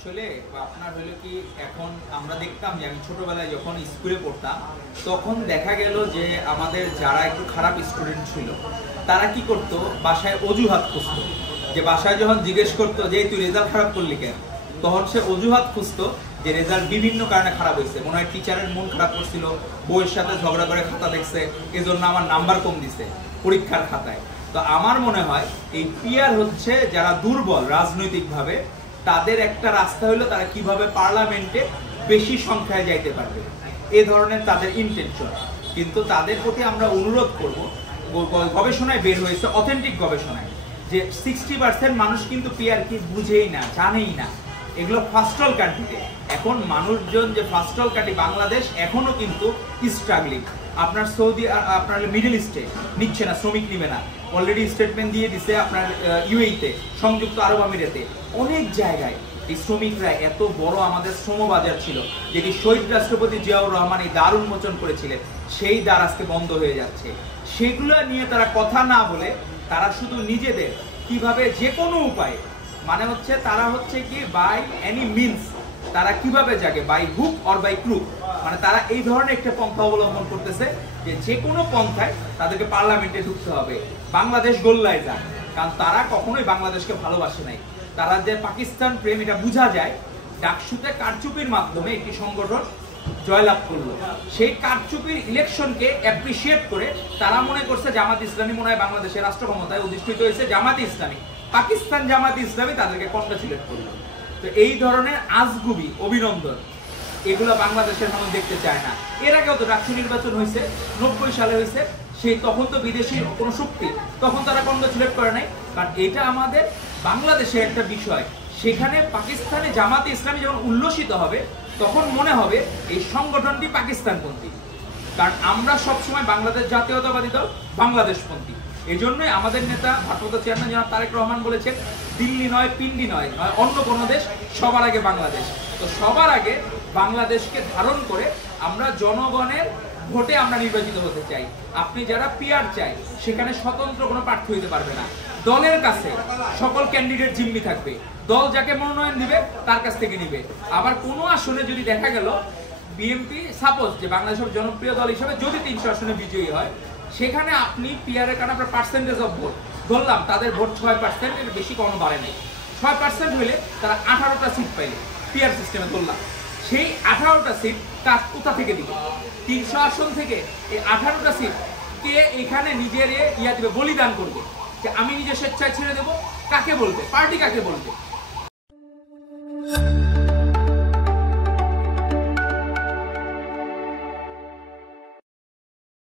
আসলে আপনার হলো কি, এখন আমরা দেখতাম যে আমি ছোটবেলায় যখন স্কুলে পড়তাম তখন দেখা গেল যে আমাদের যারা একটু খারাপ স্টুডেন্ট ছিল তারা কি করতো, বাসায় অজুহাত খুঁজতো। যে বাসায় যখন জিজ্ঞেস করতো যে তুই রেজাল্ট খারাপ করলি কেন, তখন সে অজুহাত খুঁজতো যে রেজাল্ট বিভিন্ন কারণে খারাপ হয়েছে, মনে হয় টিচারের মন খারাপ করছিল, বইয়ের সাথে ঝগড়া করে খাতা দেখছে, এজন্য আমার নাম্বার কম দিছে পরীক্ষার খাতায়। তো আমার মনে হয় এই পিয়ার হচ্ছে যারা দুর্বল রাজনৈতিকভাবে, তাদের একটা রাস্তা হলো তারা কিভাবে পার্লামেন্টে বেশি সংখ্যায় যাইতে পারবে, এ ধরনের তাদের ইন্টেনশন। কিন্তু তাদের প্রতি আমরা অনুরোধ করব, গবেষণায় বের হয়েছে, অথেন্টিক গবেষণায়, যে 60% মানুষ কিন্তু পিয়ার কি বুঝেই না, জানেই না। এগুলো ফার্স্ট ওয়ার্ল্ড কান্ট্রিতে এখন মানুষজন যে ফার্স্ট ওয়ার্ল্ড কান্ট্রি বাংলাদেশ এখনো কিন্তু স্ট্রাগলিং। আপনার সৌদি, আপনার মিডল ইস্টে নিচ্ছে না, শ্রমিক নিবে না, অলরেডি স্টেটমেন্ট দিয়ে দিছে। আপনার ইউএইতে, সংযুক্ত আরব আমিরাতে, অনেক জায়গায় এই শ্রমিকরা, এত বড় আমাদের শ্রমবাজার ছিল যেটি শহীদ রাষ্ট্রপতি জিয়াউর রহমান এই দ্বার উন্মোচন করেছিলেন, সেই দ্বার আজকে বন্ধ হয়ে যাচ্ছে। সেগুলো নিয়ে তারা কথা না বলে তারা শুধু নিজেদের কিভাবে যে কোনো উপায়ে, মানে হচ্ছে তারা হচ্ছে কি বাই এনি মিনস, তারা কিভাবে জাগে by hook or by crook, মানে তারা এই ধরনের একটা পন্থা অবলম্বন করতেছে যে যে কোনো পন্থায় তাদেরকে পার্লামেন্টে ঢুকতে হবে, বাংলাদেশ গোল্লায় যাক। কারণ তারা কখনোই বাংলাদেশকে ভালোবাসে নাই, তারা যে পাকিস্তান প্রেম এটা বোঝা যায়। ডাকসুতে কারচুপির মাধ্যমে একটি সংগঠন জয়লাভ করলো, সেই কারচুপির ইলেকশনকে অ্যাপ্রিসিয়েট করে তারা মনে করছে জামাত ইসলামী মনে হয় বাংলাদেশের রাষ্ট্র ক্ষমতায় অধিষ্ঠিত হয়েছে। জামাত ইসলামী, পাকিস্তান জামাত ইসলামী তাদেরকে কংগ্রাচুলেট করলো। তো এই ধরনের আজগুবি অভিনন্দন, এগুলো বাংলাদেশের মানুষ দেখতে চায় না। এর আগেও তো ডাকসু নির্বাচন হয়েছে, 90 সালে হয়েছে, সেই তখন তো বিদেশি কোনো শক্তি, তখন তারা কংগ্রাচুলেট করে নাই। কারণ এটা আমাদের বাংলাদেশের একটা বিষয়, সেখানে পাকিস্তানে জামাতে ইসলামী যখন উল্লসিত হবে তখন মনে হবে এই সংগঠনটি পাকিস্তানপন্থী। কারণ আমরা সবসময় বাংলাদেশ জাতীয়তাবাদী দল, বাংলাদেশপন্থী। এই জন্যই আমাদের নেতা ভারপ্রাপ্ত চেয়ারম্যান জনাব তারেক রহমান বলেছেন, দিল্লি নয়, পিন্ডি নয়, অন্য কোনো দেশ, সবার আগে বাংলাদেশ। তো সবার আগে বাংলাদেশকে ধারণ করে আমরা জনগণের ভোটে আমরা নির্বাচিত হতে চাই। আপনি যারা পিয়ার চাই, সেখানে স্বতন্ত্র কোনো প্রার্থী হইতে পারবে না। দলের কাছে সকল ক্যান্ডিডেট জিম্মি থাকবে, দল যাকে মনোনয়ন দিবে তার কাছ থেকে নিবে। আবার কোনো আসনে যদি দেখা গেল বিএনপি সাপোজ যে বাংলাদেশের জনপ্রিয় দল হিসেবে যদি 300 আসনে বিজয়ী হয়, সেখানে আপনি পিয়ারের কারণে আপনার পার্সেন্টেজ অফ ভোট ধরলাম, তাদের ভোট 6%, এর বেশি কোনো বাড়ে নাই, 6% হলে তারা 18টা সিট পাইলে পিয়ার সিস্টেমে ধরলাম। সেই 18টা সিট কাজ কোথা থেকে দিবে? 300 আসন থেকে এই 18টা সিট কে এখানে নিজের ইয়া দিবে, বলিদান করবে যে আমি নিজে স্বেচ্ছায় ছেড়ে দেবো? কাকে বলবে? পার্টি কাকে বলবে?